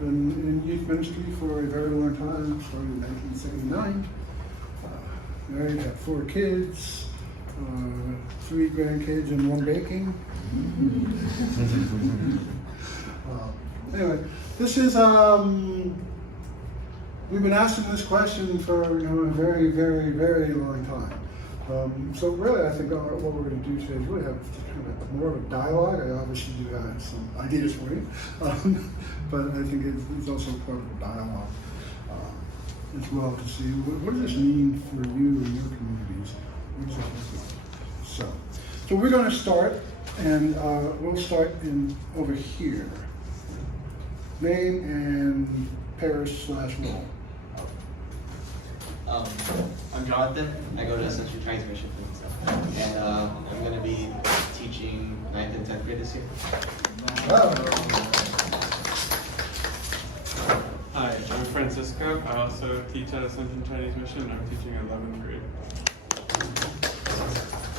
Been in youth ministry for a very long time, started in 1979. Married, had 4 kids, 3 grandkids and 1 baking. Anyway, this is, we've been asking this question for a very, very, very long time. So really, I think what we're going to do today is really have kind of more of a dialogue. I obviously do have some ideas for you, but I think it's also part of a dialogue as well to see what does this mean for you and your communities. What does that look like? So we're going to start, and we'll start over here. Name and parish/role. I'm Jonathan. I go to Central Chinese Mission, and I'm going to be teaching 9th and 10th grade this year. Wow. Hi, I'm Francisco. I also teach at Ascension Chinese Mission. I'm teaching 11th grade.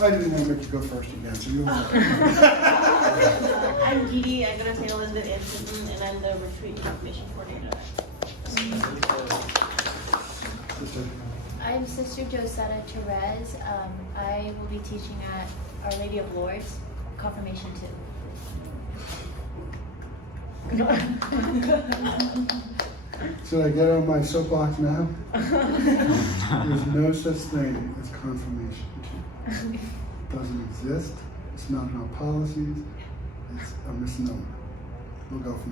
I didn't want to make you go first again, so you'll I'm Dee. I go to St. Elizabeth Institute, and I'm the retreat mission coordinator. I'm Sister Josetta Therese. I will be teaching at Our Lady of Lourdes, Confirmation 2. So I get on my soapbox now? There's no such thing as confirmation. It doesn't exist. It's not in our policies. It's a misnomer. We'll go from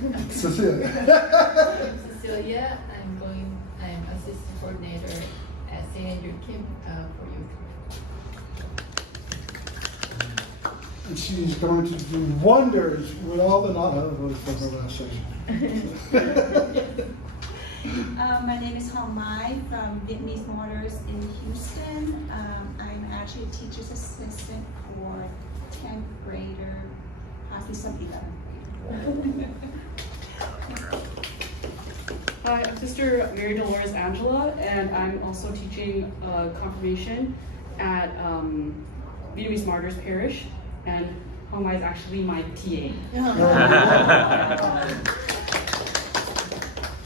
there. Cecilia. I'm Cecilia. I'm assistant coordinator at St. Andrew Kim for youth. And she's going to do wonders with all the knowledge of her last session. My name is Hong Mai from Vietnamese Mortars in Houston. I'm actually a teacher's assistant for 10th grader, possibly some 11th grader. Hi, I'm Sister Mary Dolores Angela, and I'm also teaching confirmation at Vietnamese Martyrs Parish, and Hong Mai is actually my TA.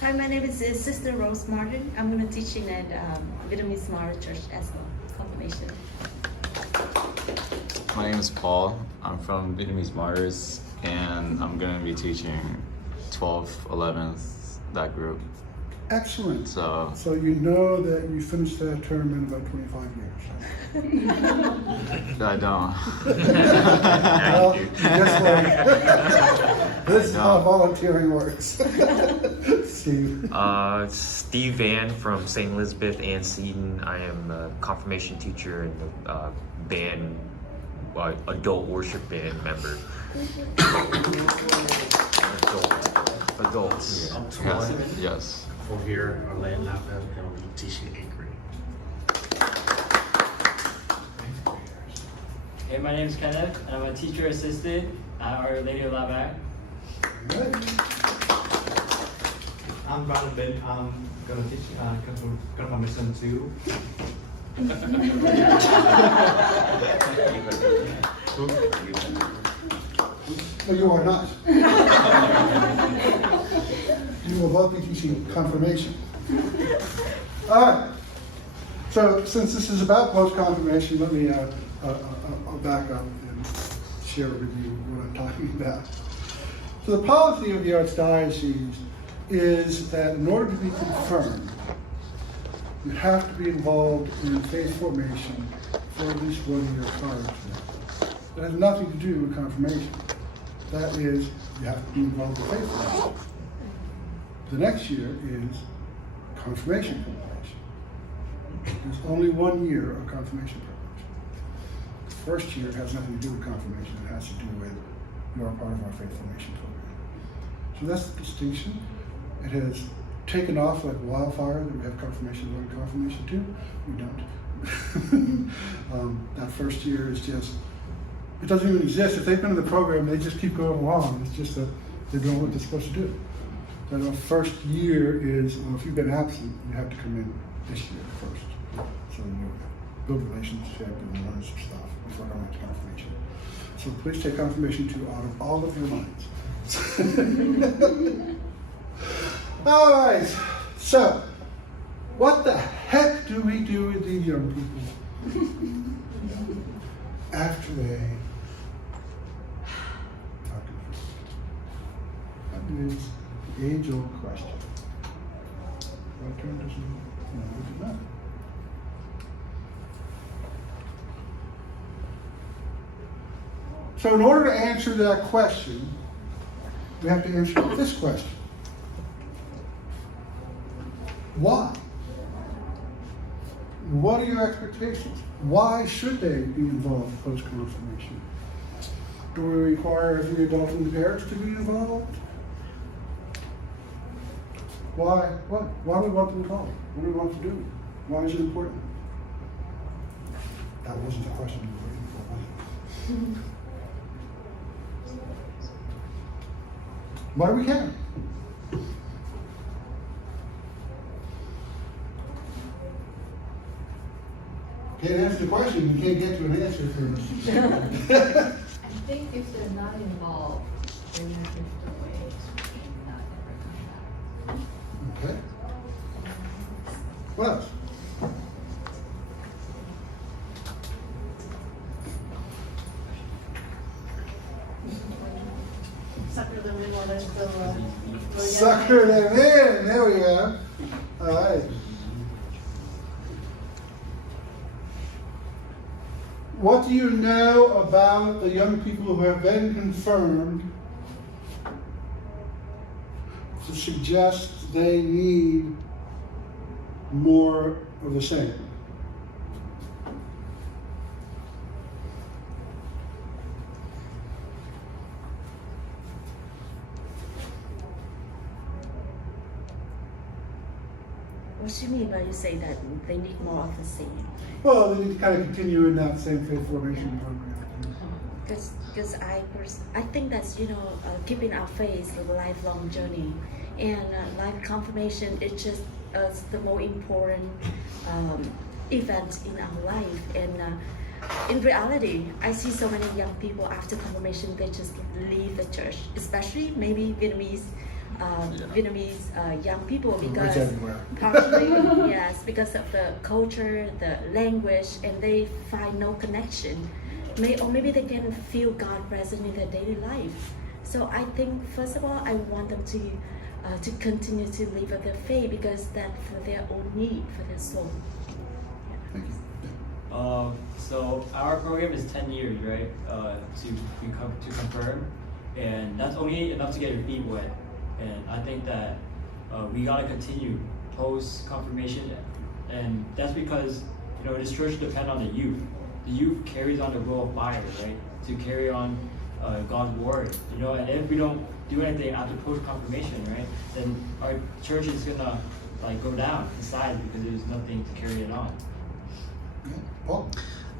Hi, my name is Sister Rose Martin. I'm going to be teaching at Vietnamese Martyr Church as well, confirmation. My name is Paul. I'm from Vietnamese Martyrs, and I'm going to be teaching 12th, 11th, that group. Excellent. So you know that you finished that term in about 25 years. I don't. Well, guess what? This is how volunteering works. Steve. Steve Van from St. Elizabeth and Seton. I am a confirmation teacher and the band, adult worship band member. Adults. Yes. Over here, our land lab, and we'll be teaching 8th grade. Hey, my name is Kenneth, and I'm a teacher assistant at Our Lady of Labac. I'm Brandon Ben. I'm gonna teach confirmation 2. No, you are not. You will both be teaching confirmation. All right. So since this is about post-confirmation, let me I'll back up and share with you what I'm talking about. So the policy of the Archdiocese is that in order to be confirmed, you have to be involved in faith formation for at least 1 year prior to that. That has nothing to do with confirmation. That is, you have to be involved in faith formation. The next year is confirmation preparation. There's only 1 year of confirmation preparation. The first year has nothing to do with confirmation. It has to do with you are part of our faith formation program. So that's the distinction. It has taken off like wildfire that we have confirmation 1 and confirmation 2. We don't. That first year is just, it doesn't even exist. If they've been in the program, they just keep going along. It's just that they're doing what they're supposed to do. So the first year is, if you've been absent, you have to come in this year first. So build a relationship and learn some stuff before going to confirmation. So please take confirmation 2 out of all of your minds. All right, so what the heck do we do with these young people after they are confirmed? That is the age-old question. My turn doesn't, no, we did not. So in order to answer that question, we have to answer this question. Why? What are your expectations? Why should they be involved post-confirmation? Do we require every adult in the parish to be involved? Why? What? Why do we want them involved? What do we want to do? Why is it important? That wasn't the question you were waiting for, was it? Why do we care? Can't answer the question, you can't get to an answer for I think if they're not involved, they're gonna drift away and not ever come back. Okay. What else? Sucker them in while they're still young. Sucker them in. There we go. All right. What do you know about the young people who have been confirmed to suggest they need more of the same? What do you mean by you say that they need more of the same? Well, they need to kind of continue in that same faith formation program. Because I think that's keeping our faith is a lifelong journey, and life confirmation is just the more important event in our life. And in reality, I see so many young people after confirmation they just leave the church, especially maybe Vietnamese young people, because partially yes, because of the culture, the language, and they find no connection. Or maybe they can feel God present in their daily life. So I think first of all, I want them to continue to live with their faith, because that's for their own need, for their soul. So our program is 10 years, right? To confirm, and that's only enough to get your feet wet. And I think that we gotta continue post confirmation, and that's because this church depends on the youth. The youth carries on the role of fire, right? To carry on God's word, And if we don't do anything after post confirmation, right, then our church is gonna go down in size because there's nothing to carry it on. Paul?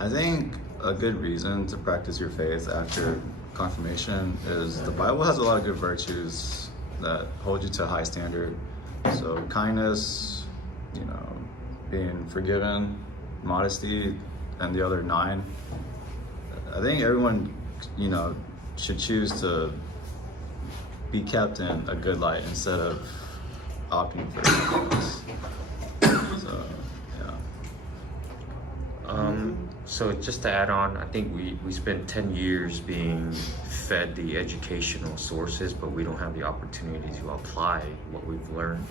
I think a good reason to practice your faith after confirmation is the Bible has a lot of good virtues that hold you to a high standard. So kindness, being forgiven, modesty, and the other 9. I think everyone, should choose to be kept in a good light instead of opting for something else. So, yeah. So just to add on, I think we spent 10 years being fed the educational sources, but we don't have the opportunity to apply what we've learned.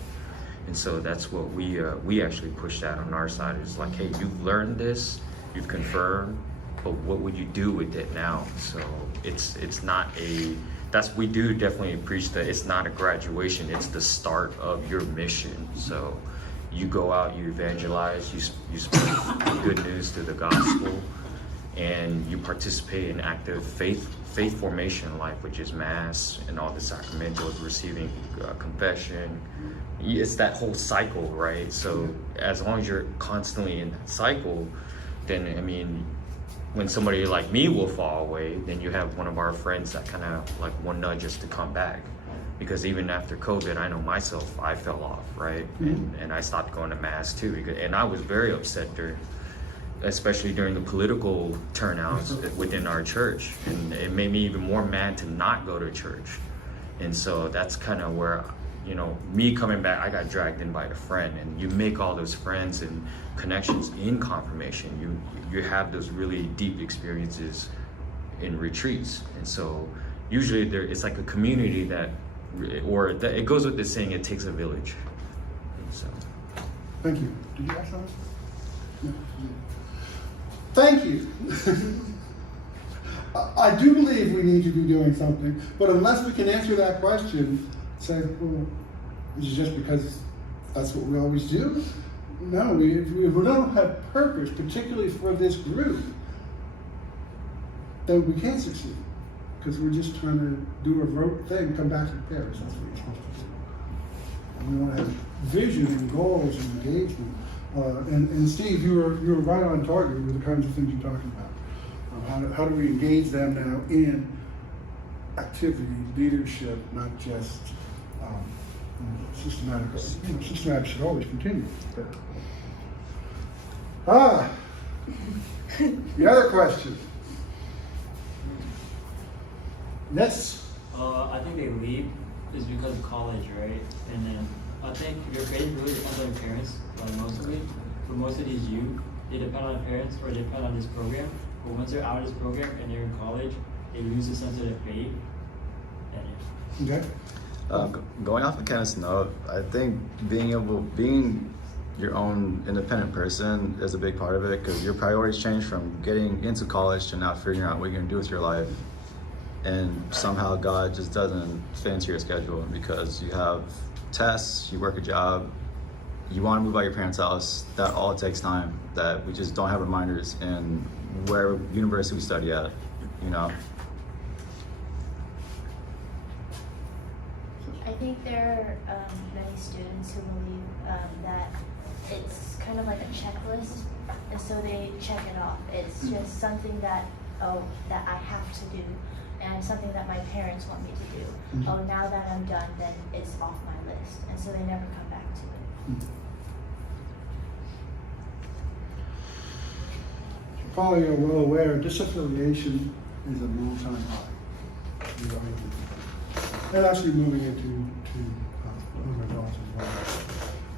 And so that's what we actually push that on our side. It's like, hey, you've learned this, you've confirmed, but what would you do with it now? So it's not we do definitely preach that it's not a graduation, it's the start of your mission. So you go out, you evangelize, you spread the good news through the gospel, and you participate in active faith formation life, which is Mass and all the sacramentals, receiving confession. It's that whole cycle, right? So as long as you're constantly in that cycle, then when somebody like me will fall away, then you have one of our friends that kind of one nudge us to come back. Because even after COVID, I know myself, I fell off, right? Mm-hmm. And I stopped going to Mass too. And I was very upset especially during the political turnouts within our church. And it made me even more mad to not go to church. And so that's kind of where, you know, me coming back, I got dragged in by a friend, and you make all those friends and connections in confirmation. You have those really deep experiences in retreats. And so usually it's like a community that, it goes with the saying, it takes a village. And so. Thank you. Did you have something? No. Thank you. I do believe we need to be doing something, but unless we can answer that question, say, well, is it just because that's what we always do? No, if we don't have purpose, particularly for this group, then we can't succeed, because we're just trying to do a rote thing, come back to the parish. That's what you're supposed to do. And we want to have vision and goals and engagement. And Steve, you were right on target with the kinds of things you're talking about. How do we engage them now in activity, leadership, not just systematic? Systematic should always continue. The other question. Yes. I think they leave is because of college, right? And then I think your faith really depends on your parents, like mostly. For most of these youth, they depend on parents or they depend on this program. But once they're out of this program and they're in college, they lose the sense of their faith. Okay. Going off of Kenneth's note, I think being your own independent person is a big part of it, because your priorities change from getting into college to now figuring out what you're gonna do with your life. And somehow God just doesn't fit into your schedule because you have tests, you work a job, you want to move out of your parents' house. That all takes time that we just don't have reminders in where university we study at, you know. I think there are many students who believe that it's kind of like a checklist, and so they check it off. It's just something that, that I have to do, and something that my parents want me to do. Oh, now that I'm done, then it's off my list, and so they never come back to it. Probably you're well aware, disaffiliation is an all-time high. And actually moving into other adults as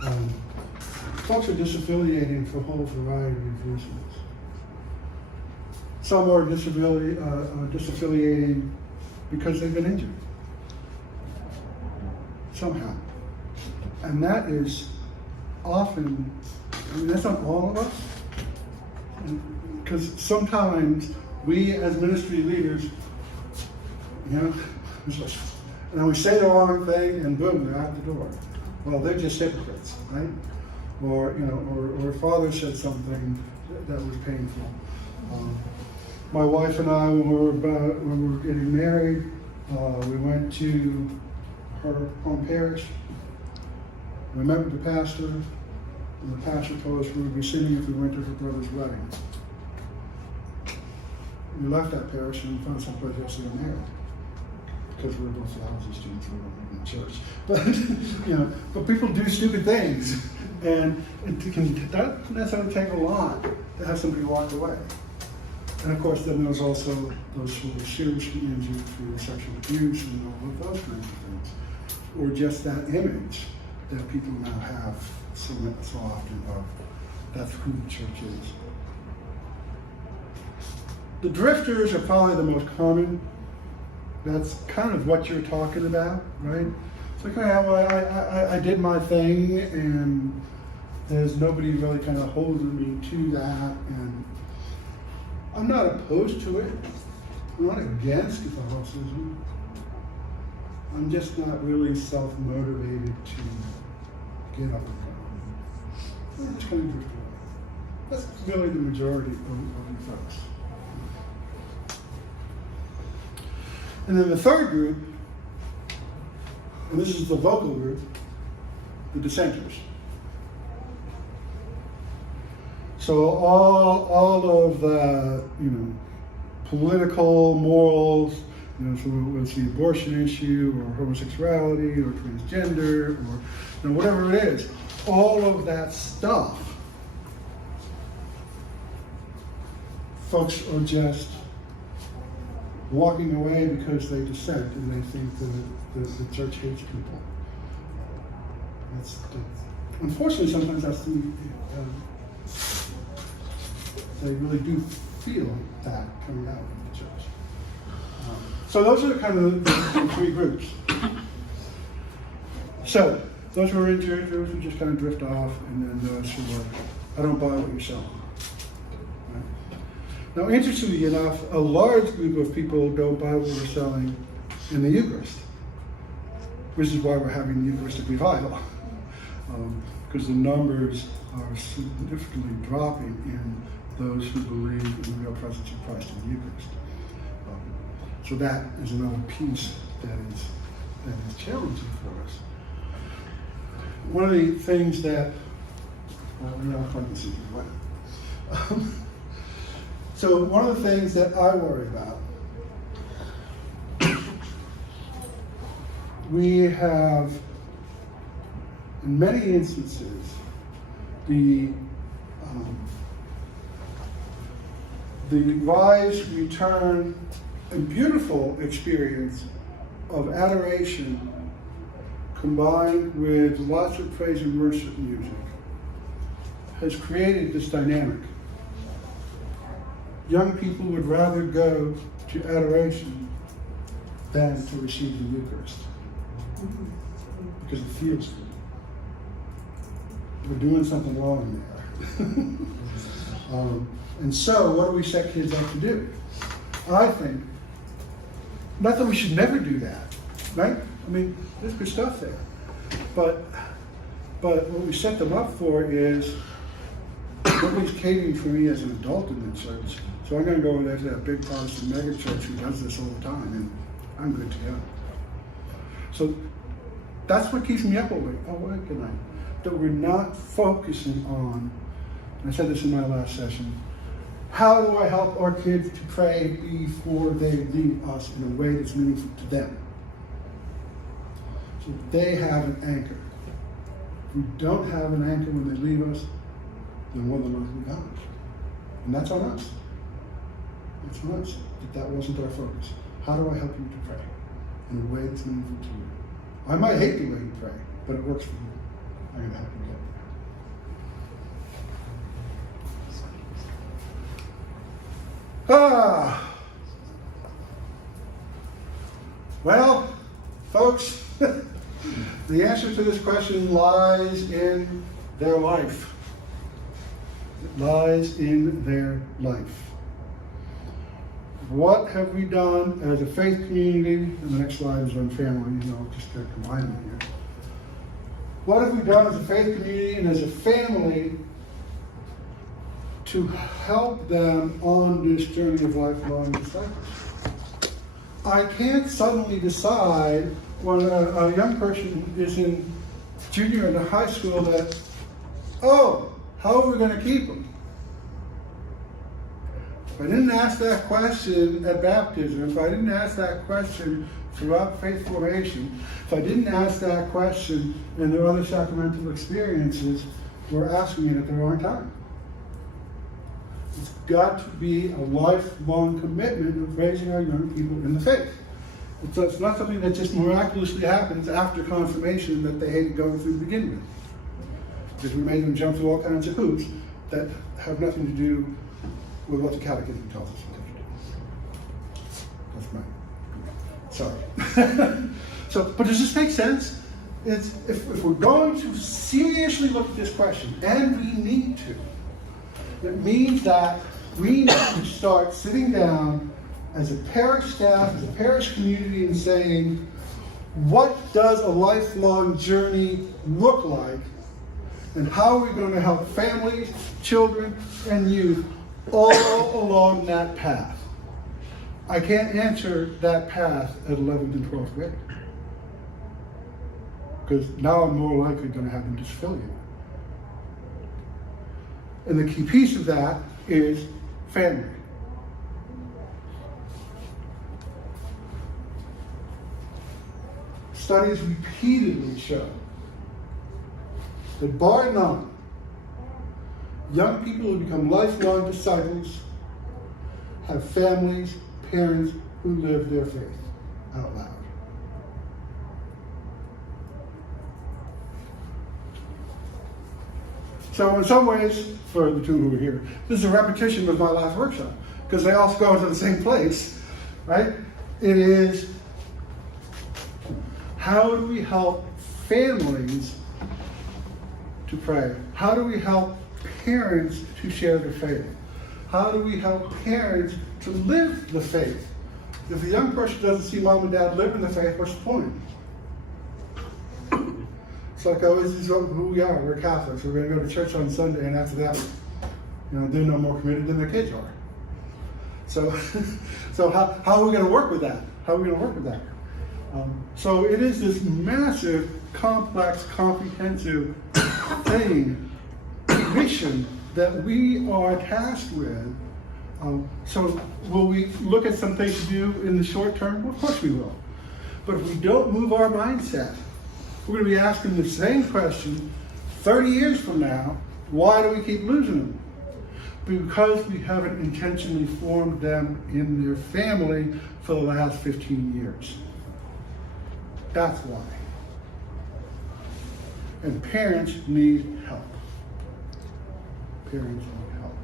well. Folks are disaffiliating for a whole variety of reasons. Some are disaffiliating because they've been injured somehow. And that is often, I mean, that's not all of us. Because sometimes we as ministry leaders, you know, and we say the wrong thing and boom, they're out the door. Well, they're just hypocrites, right? Or, you know, or father said something that was painful. My wife and I, when we were getting married, we went to her home parish. We met with the pastor, and the pastor told us we would be sitting if we went to her brother's wedding. We left that parish and found someplace else to get married, because we're both theology students, we don't live in church. But you know, but people do stupid things, and that necessarily take a lot to have somebody walk away. And of course, then there's also those who are seriously injured through sexual abuse and all of those kinds of things, or just that image that people now have so often of that's who the church is. The drifters are probably the most common. That's kind of what you're talking about, right? It's like, oh, yeah, well, I did my thing, and there's nobody really kind of holding me to that, and I'm not opposed to it. I'm not against Catholicism. I'm just not really self-motivated to get up and go. I'm just kind of drift away. That's really the majority of you folks. And then the third group, and this is the vocal group, the dissenters. So all of the, you know, political, morals, you know, so whether it's the abortion issue or homosexuality or transgender or, you know, whatever it is, all of that stuff folks are just walking away because they dissent and they think the church hates people. That's unfortunately, sometimes that's they really do feel that coming out of the church. So those are kind of the three groups. So those who are in church, those who just kind of drift off, and then those who are, I don't buy what you're selling. Right? Now, interestingly enough, a large group of people don't buy what we're selling in the Eucharist, which is why we're having the Eucharistic revival, because the numbers are significantly dropping in those who believe in the real presence of Christ in the Eucharist. So that is another piece that is challenging for us. One of the things that, so one of the things that I worry about, we have, in many instances, the rise, return, and beautiful experience of adoration combined with lots of praise and worship music has created this dynamic. Young people would rather go to adoration than to receive the Eucharist because it feels good. We're doing something wrong there. And so, what do we set kids up to do? I think, not that we should never do that, right? I mean, there's good stuff there. But what we set them up for is, nobody's catering for me as an adult in the church, so I'm going to go over there to that big Protestant mega church who does this all the time, and I'm good to go. So that's what keeps me up all night, that we're not focusing on, and I said this in my last session, how do I help our kids to pray before they leave us in a way that's meaningful to them? So they have an anchor. If we don't have an anchor when they leave us, then more than likely not. And that's on us. It's on us that wasn't our focus. How do I help you to pray in a way that's meaningful to you? I might hate the way you pray, but it works for you. I'm going to help you get there. Well, folks, the answer to this question lies in their life. It lies in their life. What have we done as a faith community? And the next slide is on family, just to combine them here. What have we done as a faith community and as a family to help them on this journey of lifelong discipleship? I can't suddenly decide when a young person is in junior and high school that, how are we going to keep them? If I didn't ask that question at baptism, if I didn't ask that question throughout faith formation, if I didn't ask that question in their other sacramental experiences, we're asking it at the wrong time. It's got to be a lifelong commitment of raising our young people in the faith. It's not something that just miraculously happens after confirmation that they hated going through to begin with. Because we made them jump through all kinds of hoops that have nothing to do with what the Catechism tells us what to do. That's mine. Sorry. But does this make sense? If we're going to seriously look at this question, and we need to, it means that we need to start sitting down as a parish staff, as a parish community, and saying, what does a lifelong journey look like? And how are we going to help families, children, and youth all along that path? I can't answer that path at 11th and 12th grade. Because now I'm more likely going to have them disaffiliate. And the key piece of that is family. Studies repeatedly show that bar none, young people who become lifelong disciples have families, parents who live their faith out loud. So in some ways, for the two who are here, this is a repetition of my last workshop, because they all go to the same place, right? It is, how do we help families to pray? How do we help parents to share their faith? How do we help parents to live the faith? If a young person doesn't see mom and dad living the faith, what's the point? It's like, oh, this is who we are. We're Catholics. We're going to go to church on Sunday, and after that, they're no more committed than their kids are. So, so how are we going to work with that? How are we going to work with that? So it is this massive, complex, comprehensive thing, mission that we are tasked with. So will we look at some things to do in the short term? Well, of course we will. But if we don't move our mindset, we're going to be asking the same question 30 years from now. Why do we keep losing them? Because we haven't intentionally formed them in their family for the last 15 years. That's why. And parents need help. Parents need help.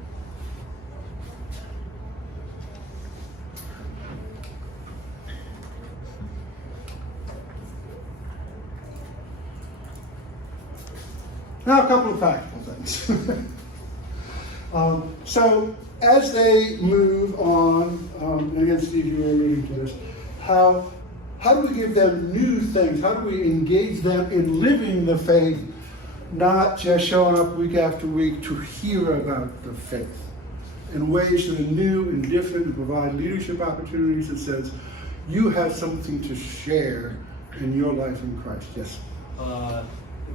Now, a couple of practical things. So, as they move on, and again, Steve, you were alluding to this, how do we give them new things? How do we engage them in living the faith, not just showing up week after week to hear about the faith in ways that are new and different and provide leadership opportunities that says, you have something to share in your life in Christ. Yes?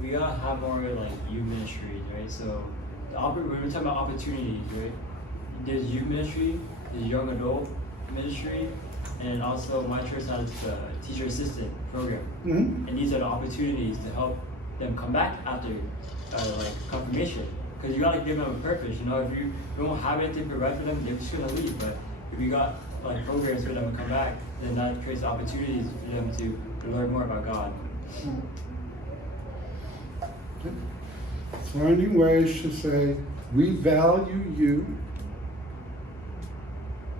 We gotta have more like youth ministry, right? So when we're talking about opportunities, right? There's youth ministry, there's young adult ministry, and also my church has the teacher assistant program. Mm-hmm. And these are the opportunities to help them come back after like confirmation, because you gotta give them a purpose. If you don't have anything to provide for them, they're just gonna leave. But if you got like programs for them to come back, then that creates opportunities for them to learn more about God. Mm-hmm. Finding ways to say, we value you,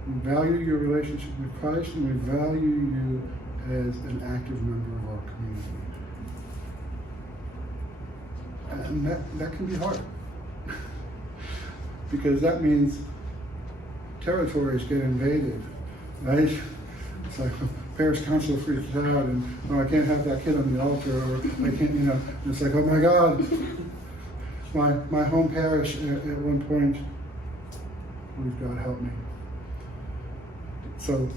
we value your relationship with Christ, and we value you as an active member of our community. And that can be hard. Because that means territories get invaded, right? It's like parish council freaks out, and I can't have that kid on the altar, or I can't, it's like, oh my God. My home parish at one point, please God help me. So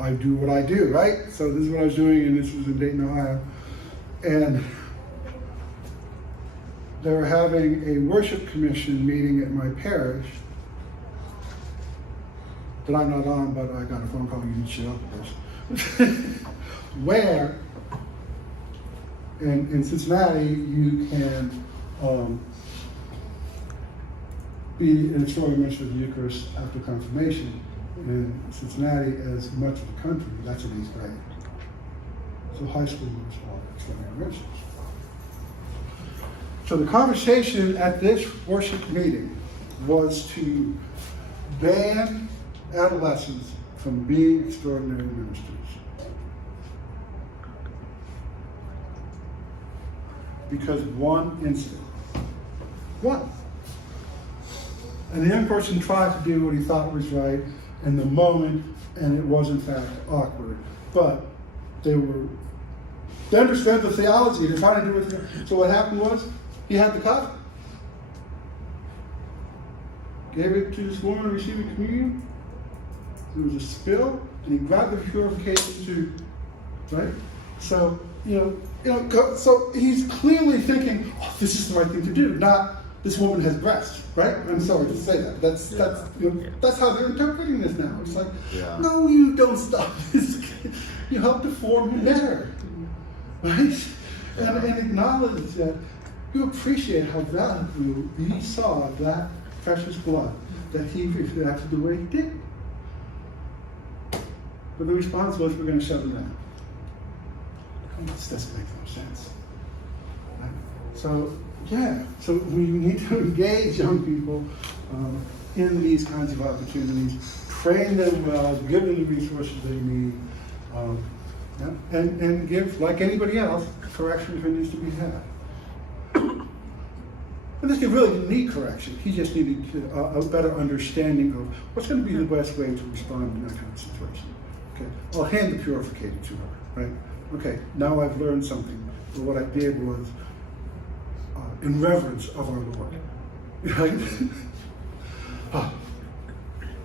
I do what I do, right? So this is what I was doing, and this was in Dayton, Ohio. And they were having a worship commission meeting at my parish that I'm not on, but I got a phone call, you need to show up for this. Where in Cincinnati you can be an extraordinary minister of the Eucharist after confirmation. In Cincinnati, as much of the country, that's in 8th grade. So high school is all extraordinary ministers. So the conversation at this worship meeting was to ban adolescents from being extraordinary ministers. Because of one incident. One. And the young person tried to do what he thought was right in the moment, and it was in fact awkward. But they understood the theology, they're trying to do it. So what happened was, he had the cup, gave it to this woman receiving communion. There was a spill, and he grabbed the purification tube, right? So, so he's clearly thinking, oh, this is the right thing to do, not this woman has breasts, right? I'm sorry to say that. That's how they're interpreting this now. It's like, no, you don't stop this. You help to form him better, right? And acknowledge that you appreciate how valuable he saw that precious blood, that he reacted the way he did. but the response was, we're going to shut them down. This doesn't make no sense. Right? So, yeah, so we need to engage young people in these kinds of opportunities, train them well, give them the resources they need, and give, like anybody else, correction if it needs to be had. But this kid really didn't need correction. He just needed a better understanding of what's going to be the best way to respond in that kind of situation. Okay, I'll hand the purificator to her, right? Okay, now I've learned something. But what I did was in reverence of our Lord. Right?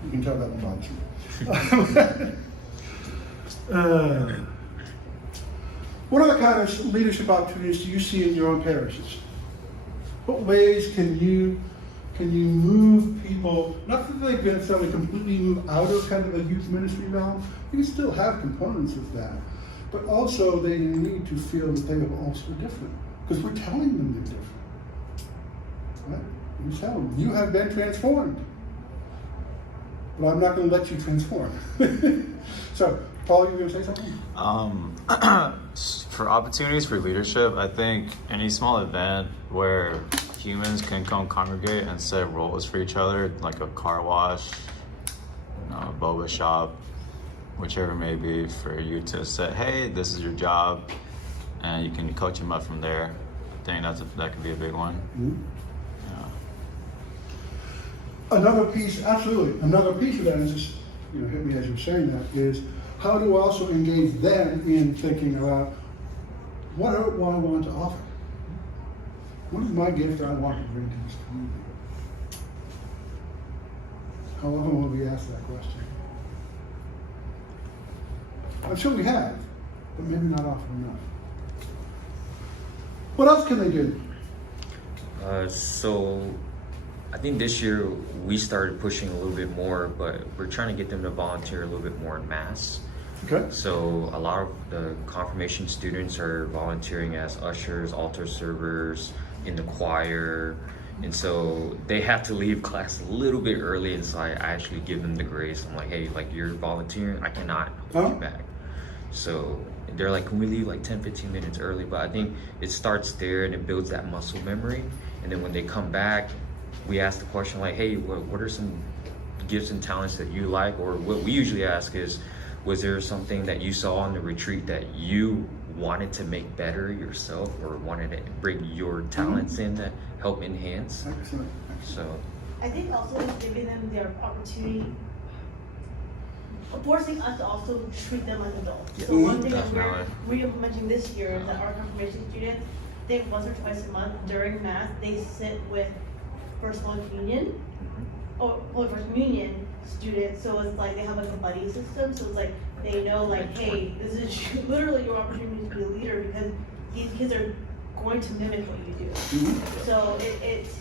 You can tell that one bothers me. What other kind of leadership opportunities do you see in your own parishes? What ways can you move people, not that they've been necessarily completely moved out of kind of a youth ministry realm, you can still have components of that, but also they need to feel that they are also different, because we're telling them they're different. Right? We tell them, you have been transformed, but I'm not going to let you transform. So, Paul, you were going to say something? For opportunities for leadership, I think any small event where humans can come congregate and set roles for each other, like a car wash, a boba shop, whichever may be, for you to say, hey, this is your job, and you can coach them up from there. I think that could be a big one. Mm-hmm. Another piece, absolutely, another piece of that is just, hit me as you're saying that, is how to also engage them in thinking about what I want to offer. What is my gift that I want to bring to this community? How often will we ask that question? I'm sure we have, but maybe not often enough. What else can they do? So I think this year we started pushing a little bit more, but we're trying to get them to volunteer a little bit more en masse. Okay. So a lot of the confirmation students are volunteering as ushers, altar servers, in the choir, and so they have to leave class a little bit early, and so I actually give them the grace. I'm like, hey, like, you're volunteering, I cannot hold you back. So they're like, can we leave like 10-15 minutes early? But I think it starts there and it builds that muscle memory, and then when they come back, we ask the question like, hey, what are some gifts and talents that you like? Or what we usually ask is, was there something that you saw on the retreat that you wanted to make better yourself, or wanted to bring your talents in to help enhance? Excellent. So I think also it's giving them their opportunity, forcing us to also treat them as adults. So one thing that we're re-implementing this year is that our confirmation students, I think once or twice a month during Mass, they sit with First Holy Communion, or Holy First Communion students, so it's like they have like a buddy system, so it's like they know like, hey, this is literally your opportunity to be a leader, because these kids are going to mimic what you do. So it's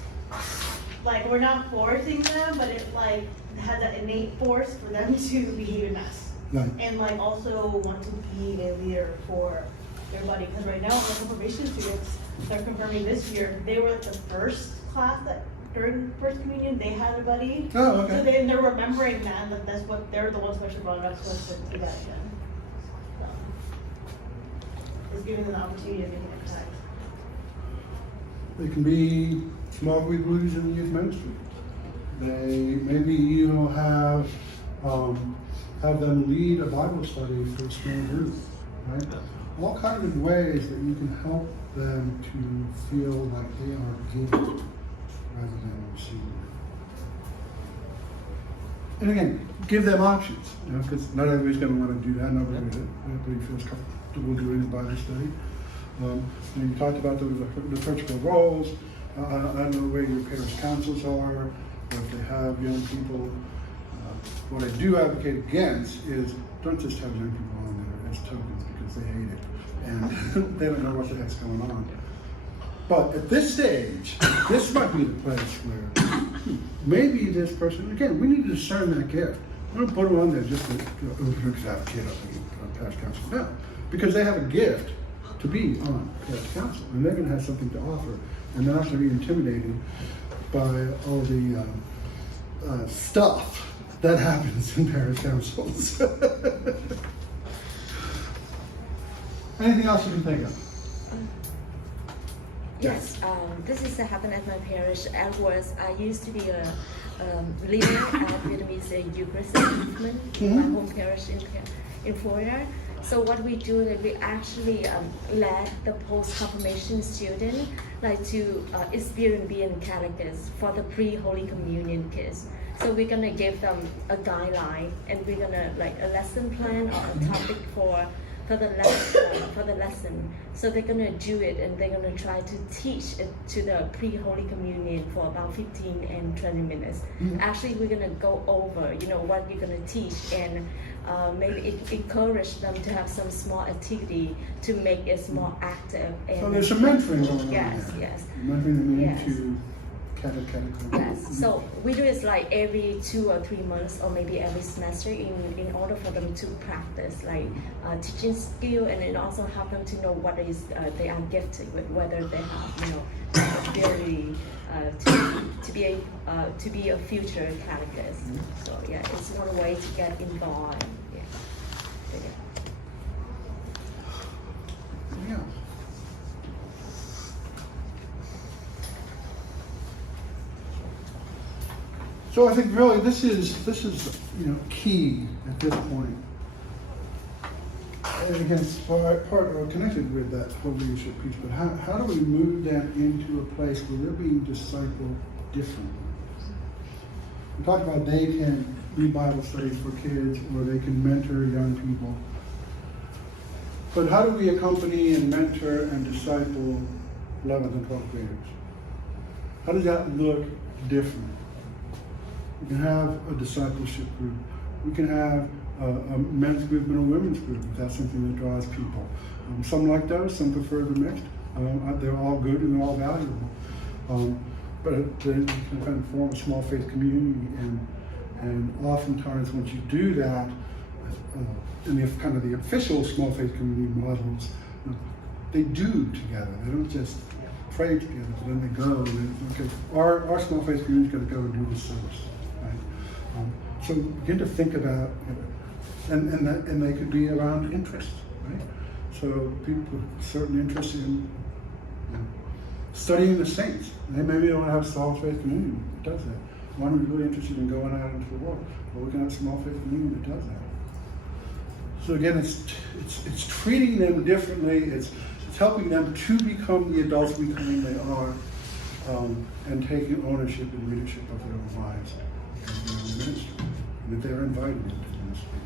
like we're not forcing them, but it like has that innate force for them to behave in us. Right. And like also want to be a leader for their buddy, because right now the confirmation students that are confirming this year, they were like the first class that during First Communion, they had a buddy. Oh, okay. So they're remembering that, and that's what they're the ones who actually brought it up to us to do that again. So, it's giving them the opportunity to make an impact. They can be small group leaders in the youth ministry. Maybe have them lead a Bible study for a small group, right? All kinds of ways that you can help them to feel like they are giving rather than receiving. And again, give them options, because not everybody's going to want to do that. Nobody feels comfortable doing a Bible study. You talked about the liturgical roles. I don't know where your parish councils are, or if they have young people. What I do advocate against is don't just have young people on there as tokens, because they hate it and they don't know what the heck's going on. But at this stage, this might be the place where maybe this person, again, we need to discern that gift. We don't put them on there just to have a kid up on parish council. No, because they have a gift to be on parish council, and they're going to have something to offer, and they're not going to be intimidated by all the stuff that happens in parish councils. Anything else you can think of? Yes, this is happened at my parish. I used to be a leader of Vietnamese Eucharist movement in my home parish in Florida. So what we do is we actually let the post-confirmation student to experience being Catechist for the pre-Holy Communion kids. So we're gonna give them a guideline, and we're gonna a lesson plan or a topic for the lesson. So they're gonna do it, and they're gonna try to teach it to the pre-Holy Communion for about 15 and 20 minutes. Actually, we're gonna go over, what you're gonna teach, and maybe encourage them to have some small activity to make it more active. And So there's some mentoring going on. Yes, there. yes. Mentoring them Yes. into catechetical. Yes, so we do it every 2 or 3 months, or maybe every semester, in order for them to practice teaching skill, and then also help them to know what is they are gifted with, whether they have ability to be a future catechist. So yeah, it's one way to get involved. Yeah. So I think really this is key at this point. And again, it's part or connected with that whole leadership piece. But how do we move them into a place where they're being discipled differently? We talked about they can lead Bible studies for kids, or they can mentor young people. But how do we accompany and mentor and disciple 11th and 12th graders? How does that look different? We can have a discipleship group. We can have a men's group and a women's group, if that's something that draws people. Some like those, some prefer the mixed. They're all good and they're all valuable. But they can kind of form a small faith community, and oftentimes once you do that, in the kind of the official small faith community models, they do together. They don't just pray together, but then they go. And our small faith community is going to go and do this service. Right? So begin to think about, and they could be around interests, right? So people with certain interests in studying the saints. Maybe they don't have a small faith community that does that. One who's really interested in going out into the world. Well, we can have a small faith community that does that. So again, it's treating them differently. It's helping them to become the adults we claim they are, and taking ownership and leadership of their own lives and their own ministry, and that they're invited into the ministry.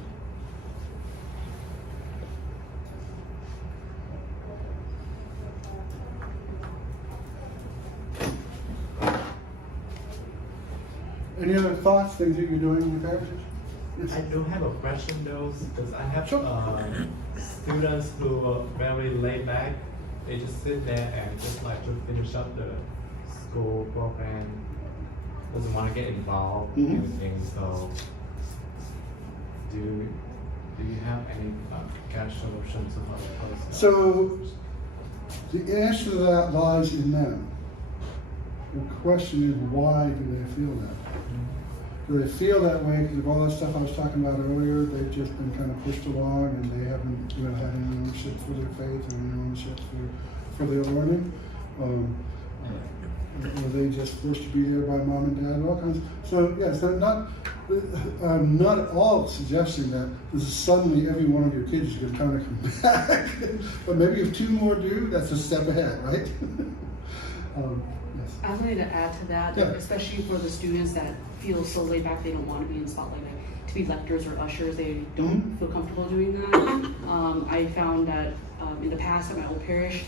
Any other thoughts, things that you're doing in your parishes? Yes. I do have a question though, because I have students who are very laid back. They just sit there and just like to finish up the school program. Doesn't want to get involved in anything. So, do you have any cash solutions about that? So, the answer to that lies in them. The question is, why do they feel that? Do they feel that way because of all that stuff I was talking about earlier? They've just been kind of pushed along, and they haven't had any ownership for their faith or any ownership for their learning. Or they just forced to be there by mom and dad, all kinds. So yes, I'm not at all suggesting that this is suddenly every one of your kids is going to kind of come back. But maybe if 2 more do, that's a step ahead, right? Yes. I wanted to add to that, especially for the students that feel so laid back they don't want to be in spotlight, to be lectors or ushers, they don't feel comfortable doing that. I found that in the past at my old parish,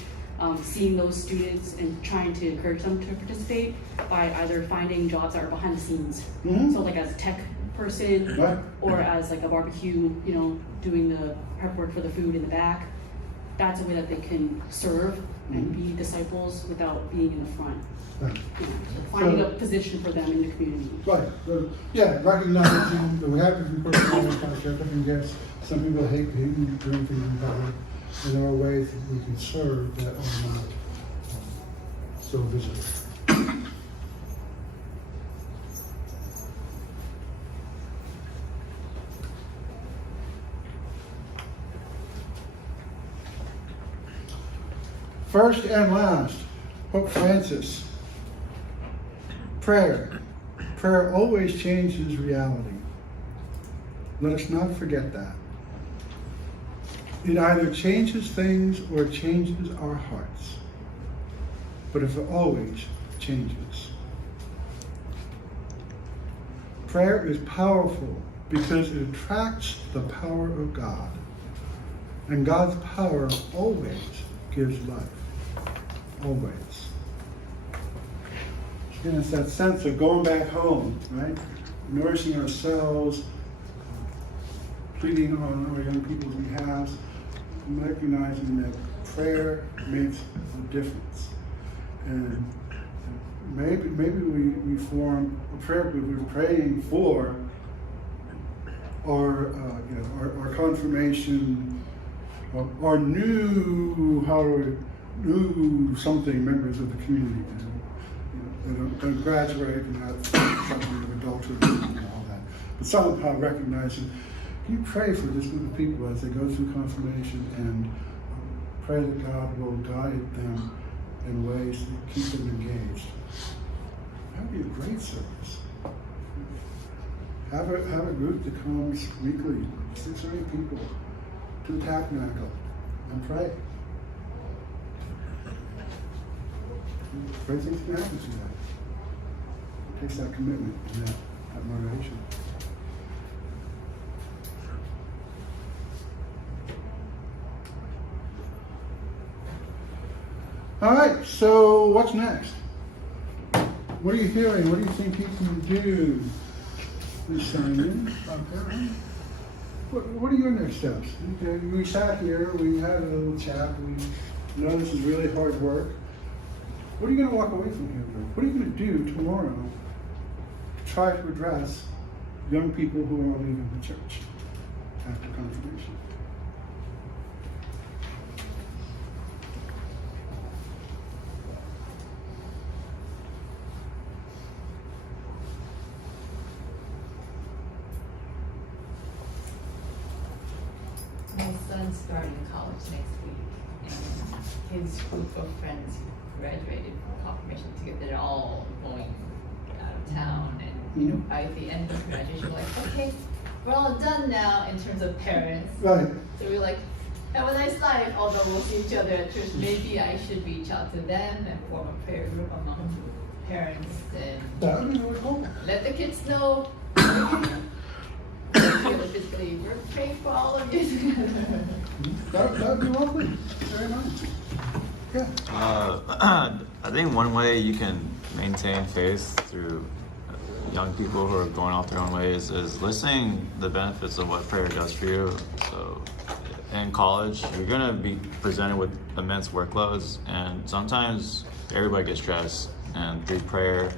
seeing those students and trying to encourage them to participate by either finding jobs that are behind the scenes. So like as a tech person, or as like a barbecue, doing the prep work for the food in the back. That's a way that they can serve and be disciples without being in the front. Finding a position for them in the community. Right. Recognizing that we have different personalities, kind of different gifts. Some people hate doing things in public, and there are ways that we can serve that are not so visible. First and last, Pope Francis. Prayer. Prayer always changes reality. Let us not forget that. It either changes things or it changes our hearts. But it always changes. Prayer is powerful because it attracts the power of God. And God's power always gives life. Always. Again, it's that sense of going back home, right? Nourishing ourselves, pleading on our young people's behalf, recognizing that prayer makes a difference. And maybe we form a prayer group. We're praying for our confirmation, our new something members of the community. That don't graduate and have something of adulthood and all that. But somehow recognizing, you pray for this group of people as they go through confirmation and pray that God will guide them in ways that keep them engaged. That would be a great service. Have a group that comes weekly, 6 or 8 people, to the tabernacle and pray. Great things can happen through that. It takes that commitment and that motivation. All right, so what's next? What are you hearing? What do you think you can do? Please sign in. What are your next steps? Okay, we sat here, we had a little chat, we know this is really hard work. What are you going to walk away from here with? What are you going to do tomorrow to try to address young people who are leaving the church after confirmation? My son's starting college next week, and his group of friends graduated from confirmation together. They're all going out of town, and by the end of graduation, we're like, okay, we're all done now in terms of parents. Right. So we're like, have a nice life. Although we'll see each other at church, maybe I should reach out to them and form a prayer group among parents and That would be really cool. let the kids know. Physically, we're praying for all of you. That would be lovely. Very nice. Yeah. I think one way you can maintain faith through young people who are going off their own ways is listing the benefits of what prayer does for you. So in college, you're going to be presented with immense workloads, and sometimes everybody gets stressed, and through prayer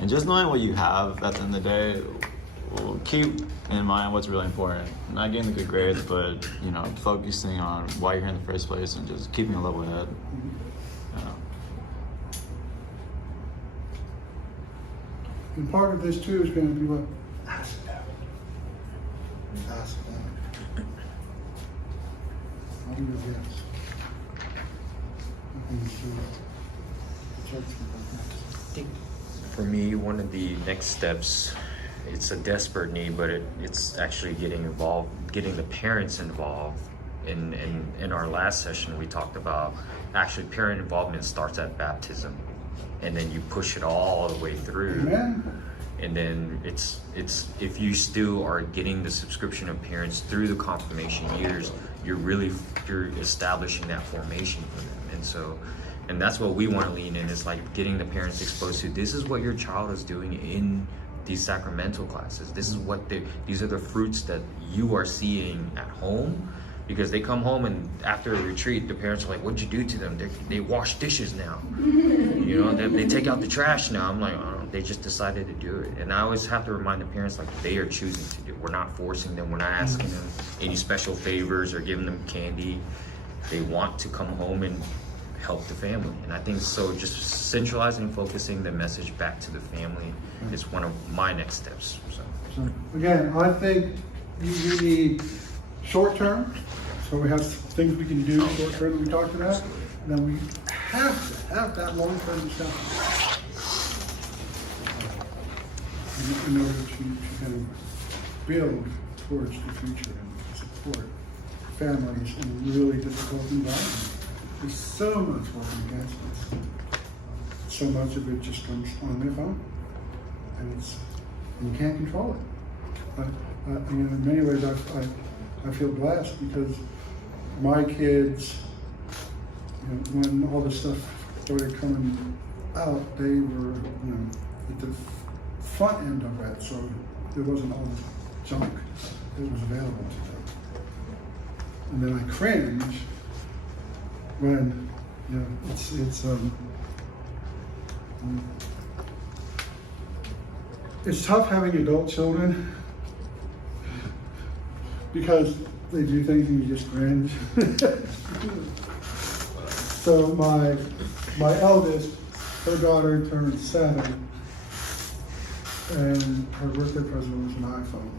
and just knowing what you have at the end of the day will keep in mind what's really important. Not getting the good grades, but focusing on why you're here in the first place and just keeping a level head. And part of this too is going to be what? Ask them. Ask them. I'll do your best. I think for me, one of the next steps, it's a desperate need, but it's actually getting the parents involved. In our last session, we talked about actually parent involvement starts at baptism, and then you push it all the way through. Amen. And then it's if you still are getting the subscription of parents through the confirmation years, you're establishing that formation for them. And that's what we want to lean in, is like getting the parents exposed to, this is what your child is doing in these sacramental classes. This is what these are the fruits that you are seeing at home. Because they come home and after a retreat, the parents are like, what'd you do to them? They wash dishes now. They take out the trash now. I'm like, oh, they just decided to do it. And I always have to remind the parents, like, they are choosing to do it. We're not forcing them. We're not asking them any special favors or giving them candy. They want to come home and help the family. And I think so just centralizing and focusing the message back to the family is one of my next steps. So again, I think you need short term. So we have things we can do short term that we talked about. then we have to have that long-term discussion in order to kind of build towards the future and support families in a really difficult environment. There's so much working against us. So much of it just comes on their phone, and you can't control it. In many ways, I feel blessed because my kids, when all this stuff started coming out, they were at the front end of that, so there wasn't all this junk that was available to them. And then I cringe when it's tough having adult children because they do things and you just cringe. So my eldest, her daughter turned 7, and her birthday present was an iPhone.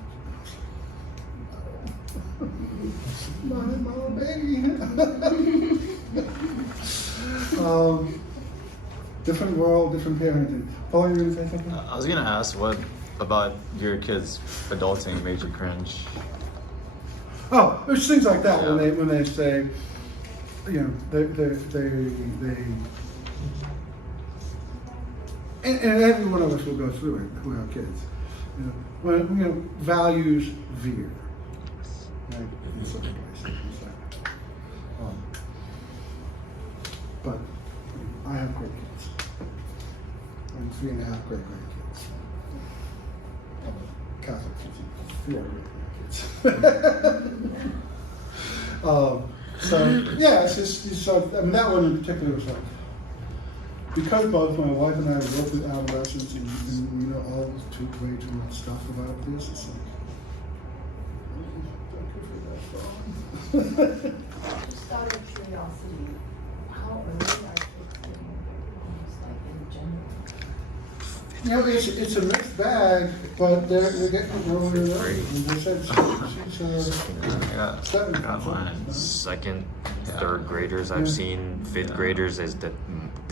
My baby. Different world, different parenting. Paul, you were going to say something? I was gonna ask, what about your kids adulting made you cringe? Oh, there's things like that Yeah. when they say, they and every one of us will go through it who have kids. When values veer, right? In some places. But I have great kids. And 3.5 great grandkids. Catholic kids, 4 great grandkids. So yeah, that one in particular was like, because both my wife and I worked with adolescents and we know all way too much stuff about this. It's like, Just out of curiosity, how early are kids getting just like in general? it's a mixed bag, but they're getting earlier. And they said she's 7. Got mine. Second, third graders. I've seen 5th graders as the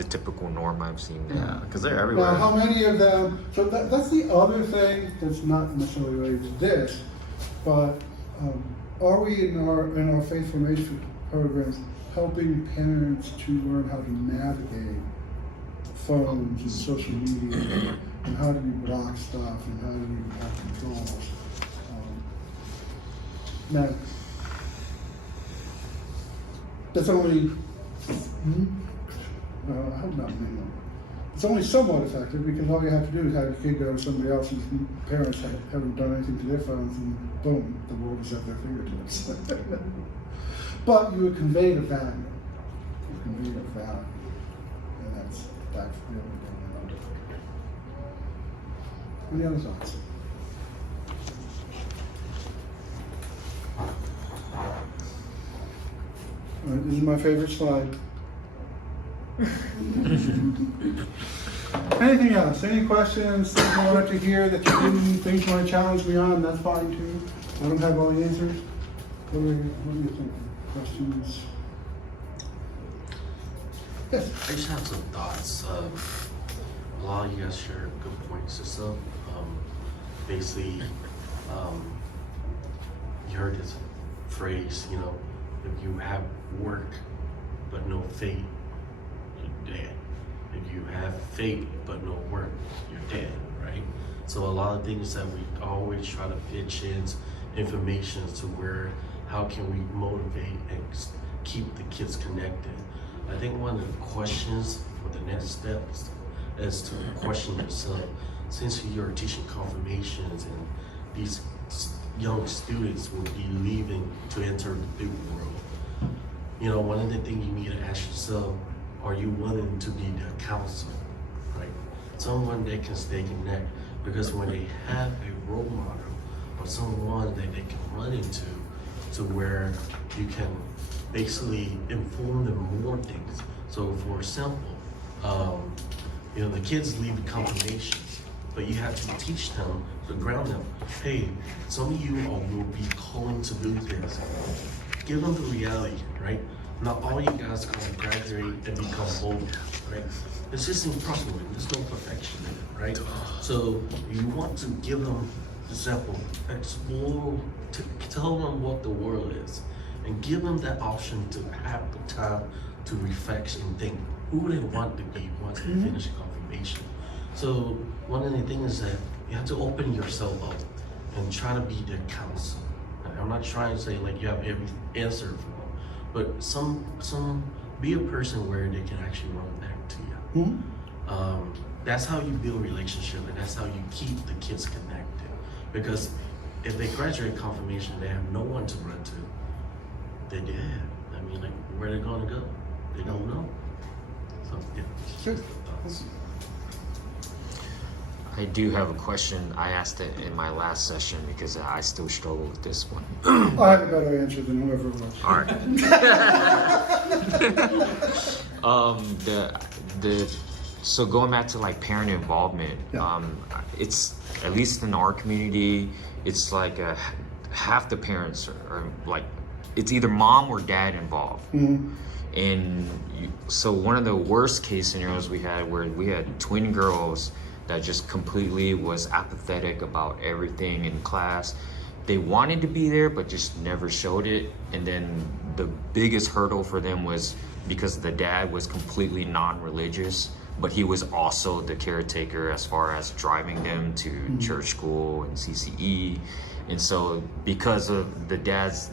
typical norm I've seen. Yeah, because they're everywhere. Now, how many of them? So that's the other thing that's not necessarily related to this, but are we in our faith formation programs helping parents to learn how to navigate phones and social media, and how do you block stuff, and how do you have controls? Now, that's only. I hope not many. It's only somewhat effective because all you have to do is have your kid go to somebody else whose parents haven't done anything to their phones, and boom, the world is at their fingertips. But you convey the value. You convey the value, and that's really what. Any other thoughts? All right, this is my favorite slide. Anything else? Any questions? Things you wanted to hear that you didn't? Things you want to challenge me on? That's fine too. I don't have all the answers. What do you think? Questions? Yes. I just have some thoughts. A lot of you guys share good points and stuff. Basically, you heard this phrase, if you have work but no faith, you're dead. If you have faith but no work, you're dead, right? So a lot of things that we always try to pitch in information to where, how can we motivate and keep the kids connected? I think one of the questions for the next steps is to question yourself. Since you're teaching confirmations and these young students will be leaving to enter the big world, one of the things you need to ask yourself, are you willing to be their counselor, right? Someone that can stay connected, because when they have a role model or someone that they can run into to where you can basically inform them more things. So for example, the kids leave the confirmations, but you have to teach them, to ground them. Hey, some of you will be calling to do this. Give them the reality, right? not all you guys are gonna graduate and become bold, right? It's just impossible. There's no perfection in it, right? So you want to give them example, explore, to tell them what the world is, and give them that option to have the time to reflect and think who they want to be once they finish confirmation. So one of the things is that you have to open yourself up and try to be their counsel. I'm not trying to say like you have every answer for them, but some be a person where they can actually run back to you. That's how you build relationship, and that's how you keep the kids connected. Because if they graduate confirmation, they have no one to run to. They're dead. I mean, like, where they're gonna go? They don't know. So yeah. Sure. I do have a question. I asked it in my last session because I still struggle with this one. I have a better answer than whoever it was. All right. So going back to like parent involvement, it's at least in our community, it's like half the parents are like, it's either mom or dad involved. And so one of the worst case scenarios we had where we had twin girls that just completely was apathetic about everything in class. They wanted to be there, but just never showed it. And then the biggest hurdle for them was because the dad was completely non-religious, but he was also the caretaker as far as driving them to church school and CCE. And so because of the dad's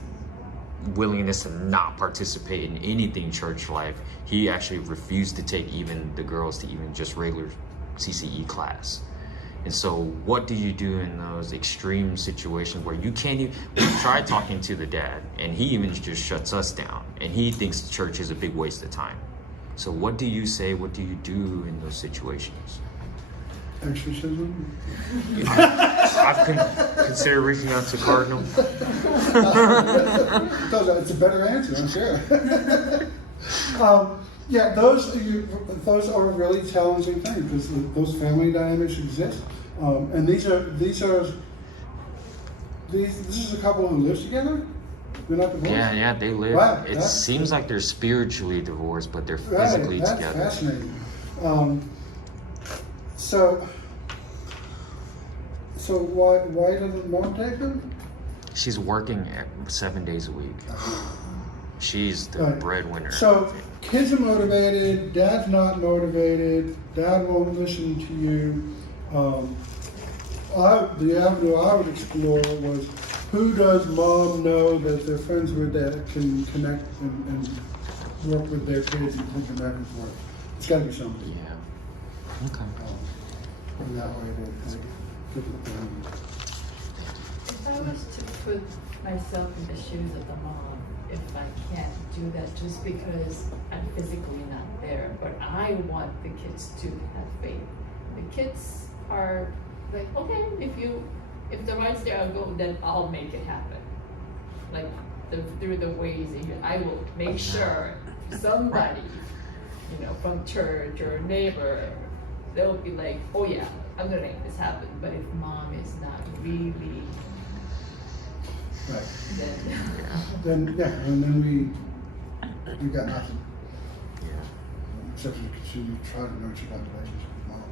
willingness to not participate in anything church life, he actually refused to take even the girls to even just regular CCE class. And so what do you do in those extreme situations where you can't even, we tried talking to the dad and he even just shuts us down and he thinks church is a big waste of time. So what do you say, what do you do in those situations? Exorcism? I've considered reaching out to Cardinal. It's a better answer, I'm sure. Yeah, those are really challenging things because those family dynamics exist, and this is a couple who lives together. They're not divorced. Yeah, they live. Wow, it seems like they're spiritually divorced, but they're physically that's together. Fascinating. So why doesn't mom take them? She's working 7 days a week. She's the breadwinner. So kids are motivated, dad's not motivated, dad won't listen to you. The avenue I would explore was who does mom know that they're friends with that can connect and work with their kids and think back and forth. It's got to be somebody. Yeah. Okay. And that way they kind of get the thing. If I was to put myself in the shoes of the mom, if I can't do that just because I'm physically not there, but I want the kids to have faith. The kids are like, okay, if the right's there, I'll go, then I'll make it happen. Like through the ways I will make sure somebody, from church or a neighbor, they'll be like, oh yeah, I'm gonna make this happen. But if mom is not really, Right. then And then we got nothing. Yeah. Except you try to nurture that relationship with mom.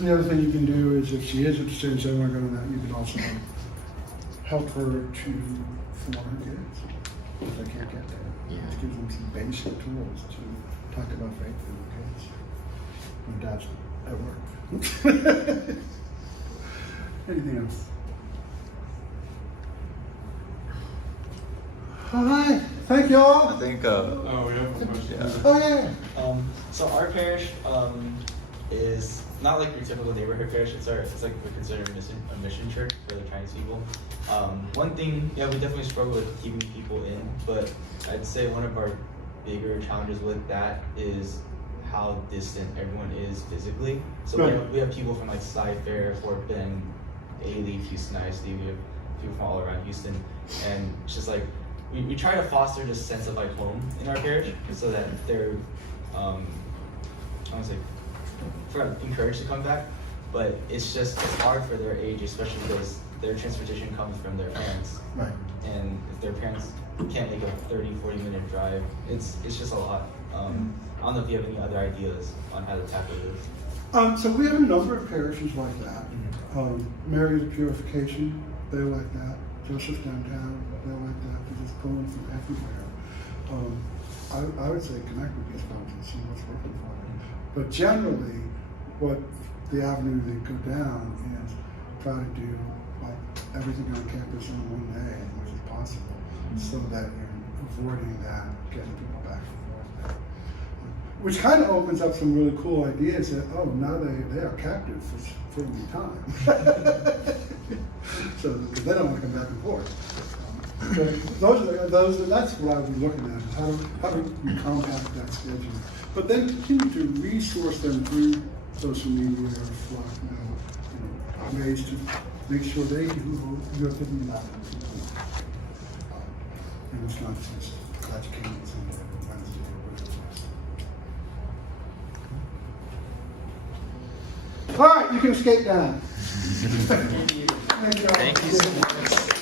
The other thing you can do is if she is interested in saying we're going to that, you can also help her to form her kids if they can't get there. Yeah. Just give them some basic tools to talk about faith with their kids when dad's at work. Anything else? All right, thank you all. I think. Oh, we have a question. Yeah. Oh yeah. So our parish is not like your typical neighborhood parish. It's like we consider a mission church for the Chinese people. One thing, we definitely struggle with keeping people in, but I'd say one of our bigger challenges with that is how distant everyone is physically. So we have people from like Cy-Fair, Fort Bend, A-Leaf, Houston ISD. We have people from all around Houston, and it's just like we try to foster this sense of like home in our parish, so that they're encouraged to come back. but it's hard for their age, especially because their transportation comes from their parents. Right. And if their parents can't make a 30-40 minute drive, it's just a lot. I don't know if you have any other ideas on how to tackle this. So we have a number of parishes like that. Mary's Purification, they're like that. Joseph Downtown, they're like that. They're just pulling from everywhere. I would say connect with these folks and see what's working for them. But generally, what the avenue they go down is try to do like everything on campus in one day as much as possible, so that you're avoiding that, getting people back and forth. Which kind of opens up some really cool ideas that, oh, now they are captive for any time. So, because they don't want to come back and forth. So that's what I was looking at, is how do we compact that schedule? But then continue to resource them through social media or Slack, ways to make sure they do you're thinking about them. And it's not just educating somebody on Wednesday or whatever. All right, you can escape down. Thank you. Thank you so much.